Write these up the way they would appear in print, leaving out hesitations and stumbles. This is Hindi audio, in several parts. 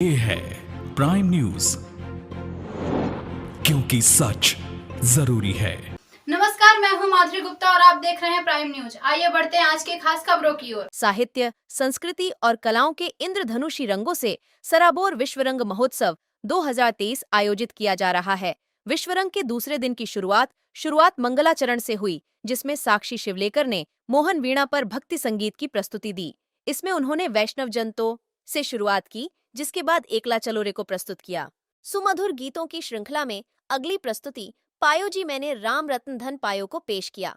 ये है प्राइम न्यूज, क्योंकि सच जरूरी है। नमस्कार, मैं हूं माधुरी गुप्ता और आप देख रहे हैं प्राइम न्यूज। आइए बढ़ते हैं आज के खास खबरों की ओर। साहित्य, संस्कृति और कलाओं के इंद्रधनुषी रंगों से सराबोर विश्वरंग महोत्सव 2023 आयोजित किया जा रहा है। विश्वरंग के दूसरे दिन की शुरुआत मंगलाचरण से हुई, जिसमें साक्षी शिवलेकर ने मोहन वीणा पर भक्ति संगीत की प्रस्तुति दी। इसमें उन्होंने वैष्णव जनतों से शुरुआत की, जिसके बाद एकला चलोरे को प्रस्तुत किया। सुमधुर गीतों की श्रृंखला में अगली प्रस्तुति पायो जी मैंने राम रत्न धन पायो को पेश किया।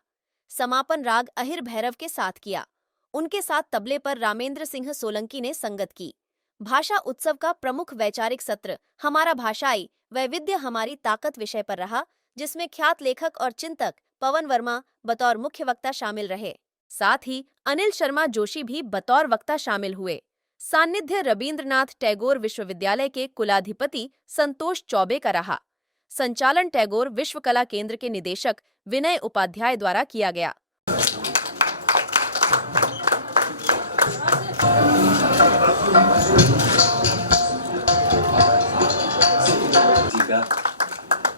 समापन राग अहिर भैरव के साथ किया। उनके साथ तबले पर रामेंद्र सिंह सोलंकी ने संगत की। भाषा उत्सव का प्रमुख वैचारिक सत्र हमारा भाषाई वैविध्य हमारी ताकत विषय पर रहा, जिसमें ख्यात लेखक और चिंतक पवन वर्मा बतौर मुख्य वक्ता शामिल रहे। साथ ही अनिल शर्मा जोशी भी बतौर वक्ता शामिल हुए। सान्निध्य रबींद्रनाथ टैगोर विश्वविद्यालय के कुलाधिपति संतोष चौबे का रहा। संचालन टैगोर विश्व कला केंद्र के निदेशक विनय उपाध्याय द्वारा किया गया।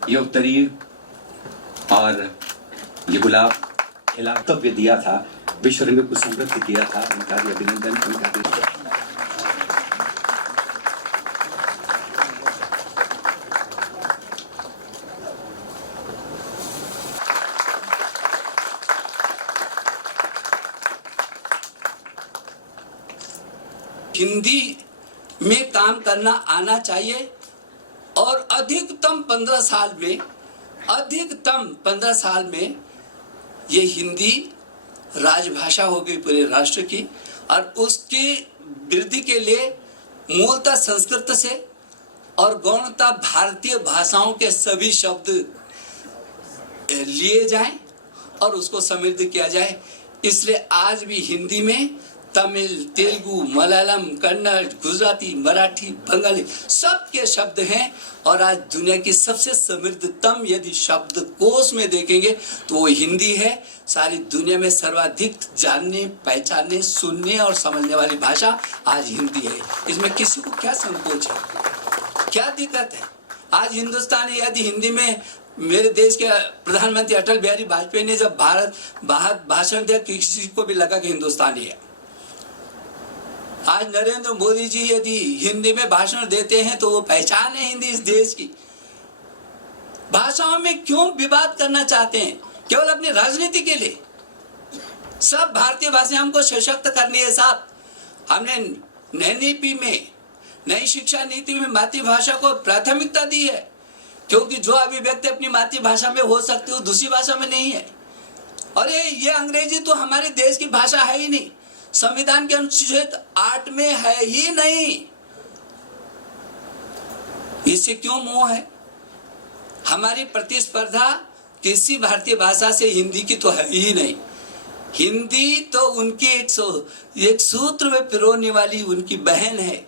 ये उत्तरीय और ये गुलाब खिलाफतव्य दिया था, विश्वरंग को समृद्ध किया था। उनका भी अभिनंदन, उनका भी हिंदी में काम करना आना चाहिए और अधिकतम 15 साल में ये हिंदी राजभाषा हो गई पूरे राष्ट्र की। और उसकी वृद्धि के लिए मूलतः संस्कृत से और गौणतः भारतीय भाषाओं के सभी शब्द लिए जाएं और उसको समृद्ध किया जाए। इसलिए आज भी हिंदी में तमिल, तेलुगु, मलयालम, कन्नड़, गुजराती, मराठी, बंगाली सबके शब्द हैं। और आज दुनिया की सबसे समृद्धतम यदि शब्दकोश में देखेंगे तो वो हिंदी है। सारी दुनिया में सर्वाधिक जानने, पहचानने, सुनने और समझने वाली भाषा आज हिंदी है। इसमें किसी को क्या संकोच है, क्या दिक्कत है? आज हिंदुस्तान यदि हिंदी में, मेरे देश के प्रधानमंत्री अटल बिहारी वाजपेयी ने जब बाहर भाषण दिया, किसी को भी लगा कि हिंदुस्तानी है। आज नरेंद्र मोदी जी यदि हिंदी में भाषण देते हैं तो वो पहचान है हिंदी इस देश की। भाषाओं में क्यों विवाद करना चाहते हैं? केवल अपनी राजनीति के लिए। सब भारतीय भाषा हमको सशक्त करनी है साहब। हमने एनईपी में, नई शिक्षा नीति में मातृभाषा को प्राथमिकता दी है, क्योंकि जो अभिव्यक्ति अपनी मातृभाषा में हो सकती है वो दूसरी भाषा में नहीं है। और ये अंग्रेजी तो हमारे देश की भाषा है ही नहीं, संविधान के अनुच्छेद 8 में है ही नहीं। इससे क्यों मोह है? हमारी प्रतिस्पर्धा किसी भारतीय भाषा से हिंदी की तो है ही नहीं। हिंदी तो उनकी एक सूत्र में पिरोने वाली उनकी बहन है,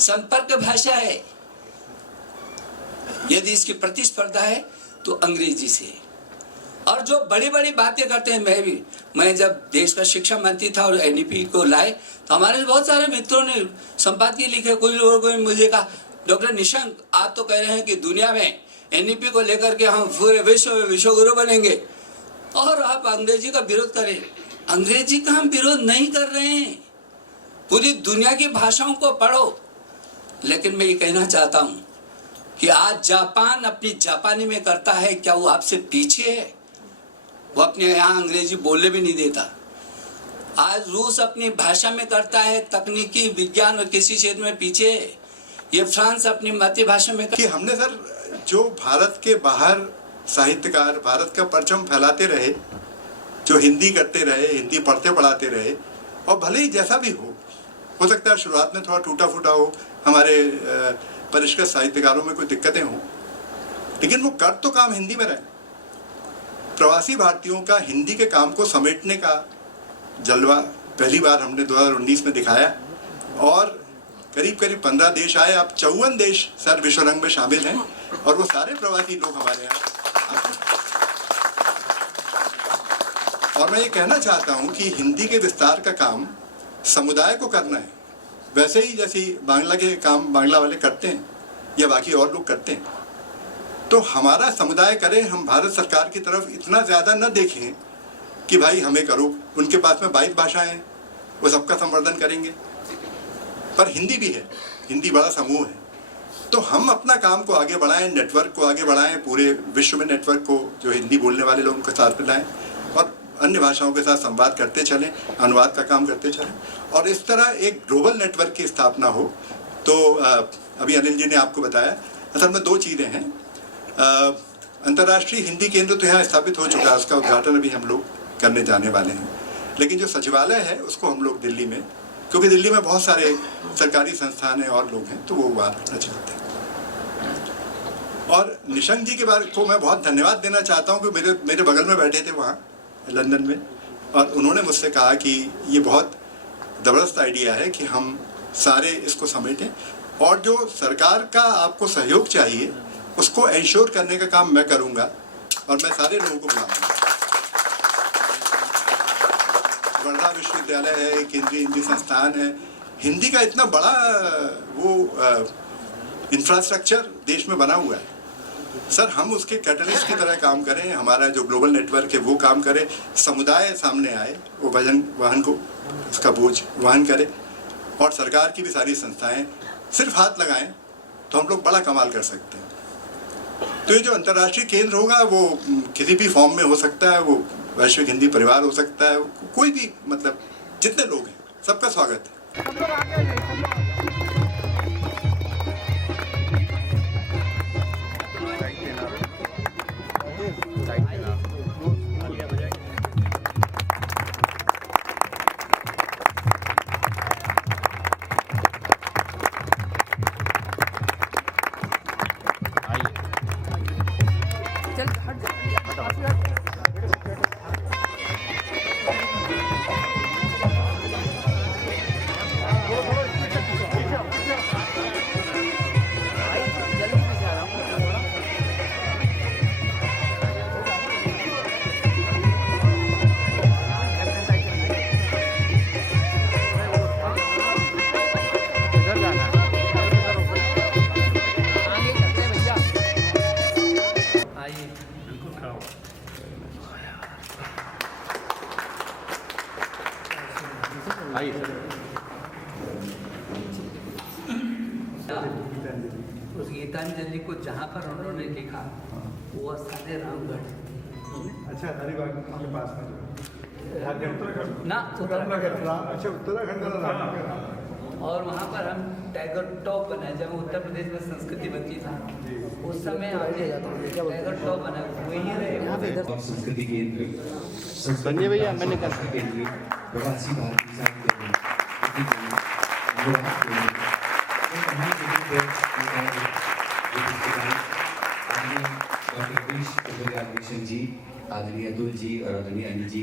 संपर्क भाषा है। यदि इसकी प्रतिस्पर्धा है तो अंग्रेजी से। और जो बड़ी बड़ी बातें करते हैं, मैं जब देश का शिक्षा मंत्री था और एनईपी को लाए तो हमारे बहुत सारे मित्रों ने संपादकीय लिखे। कोई लोगों ने मुझे कहा, डॉक्टर निशंक आप तो कह रहे हैं कि दुनिया में एनईपी को लेकर के हम पूरे विश्व में विश्वगुरु बनेंगे और आप अंग्रेजी का विरोध करें। अंग्रेजी का हम विरोध नहीं कर रहे हैं, पूरी दुनिया की भाषाओं को पढ़ो। लेकिन मैं ये कहना चाहता हूँ कि आज जापान अपनी जापानी में करता है, क्या वो आपसे पीछे है? वो अपने यहाँ अंग्रेजी बोलने भी नहीं देता। आज रूस अपनी भाषा में करता है, तकनीकी, विज्ञान और किसी क्षेत्र में पीछे है। ये फ्रांस अपनी मातृभाषा में कि हमने सर जो भारत के बाहर साहित्यकार भारत का परचम फैलाते रहे, जो हिंदी करते रहे, हिंदी पढ़ते पढ़ाते रहे, और भले ही जैसा भी हो सकता है शुरुआत में थोड़ा टूटा फूटा हो, हमारे परिष्कृत साहित्यकारों में कोई दिक्कतें हों, लेकिन वो कर तो काम हिंदी में रहे। प्रवासी भारतीयों का हिंदी के काम को समेटने का जलवा पहली बार हमने 2019 में दिखाया और करीब 15 देश आए। अब 54 देश सर विश्वरंग में शामिल हैं और वो सारे प्रवासी लोग हमारे यहाँ। और मैं ये कहना चाहता हूँ कि हिंदी के विस्तार का काम समुदाय को करना है, वैसे ही जैसे बांग्ला के काम बांग्ला वाले करते हैं या बाकी और लोग करते हैं, तो हमारा समुदाय करे, हम भारत सरकार की तरफ इतना ज़्यादा न देखें कि भाई हमें करो। उनके पास में 22 भाषाएं हैं, वो सबका संवर्धन करेंगे, पर हिंदी भी है, हिंदी बड़ा समूह है। तो हम अपना काम को आगे बढ़ाएं, नेटवर्क को आगे बढ़ाएं, पूरे विश्व में नेटवर्क को जो हिंदी बोलने वाले लोगों के साथ मिलाएं और अन्य भाषाओं के साथ संवाद करते चलें, अनुवाद का काम करते चलें और इस तरह एक ग्लोबल नेटवर्क की स्थापना हो। तो अभी अनिल जी ने आपको बताया, असल में 2 चीज़ें हैं। अंतर्राष्ट्रीय हिंदी केंद्र तो यहाँ स्थापित हो चुका है, उसका उद्घाटन अभी हम लोग करने जाने वाले हैं, लेकिन जो सचिवालय है उसको हम लोग दिल्ली में, क्योंकि दिल्ली में बहुत सारे सरकारी संस्थान हैं और लोग हैं, तो वो वहाँ रखना चाहते हैं। और निशंक जी के बारे को मैं बहुत धन्यवाद देना चाहता हूँ कि मेरे बगल में बैठे थे वहाँ लंदन में, और उन्होंने मुझसे कहा कि ये बहुत ज़बरदस्त आइडिया है कि हम सारे इसको समेटें और जो सरकार का आपको सहयोग चाहिए उसको एंश्योर करने का काम मैं करूँगा और मैं सारे लोगों को बुलाऊँगा। वर्धा विश्वविद्यालय है, केंद्रीय हिंदी संस्थान है, हिंदी का इतना बड़ा वो इंफ्रास्ट्रक्चर देश में बना हुआ है। सर हम उसके कैटलिस्ट की तरह काम करें, हमारा जो ग्लोबल नेटवर्क है वो काम करे, समुदाय सामने आए, वो वजन वहन को उसका बोझ वहन करे और सरकार की भी सारी संस्थाएं सिर्फ हाथ लगाएं तो हम लोग बड़ा कमाल कर सकते हैं। तो ये जो अंतर्राष्ट्रीय केंद्र होगा वो किसी भी फॉर्म में हो सकता है, वो वैश्विक हिंदी परिवार हो सकता है, कोई भी, मतलब जितने लोग हैं सबका स्वागत है। उस गीतांजलि को जहाँ पर उन्होंने लिखा वो स्थान है रामगढ़। अच्छा, हरिबाग के पास में ना उत्तराखंड। अच्छा, उत्तराखंड का और वहाँ पर हम टाइगर टॉप बनाए, जब उत्तर प्रदेश में संस्कृति बनती था उस समय टाइगर टॉप बना वही रहे। संस्कृति केंद्र संजय भैया मैंने कहा केंद्र प्रवासी भारतीय साहित्य जी, आदरणीय अतुल जी और आदरणीय अनिल जी।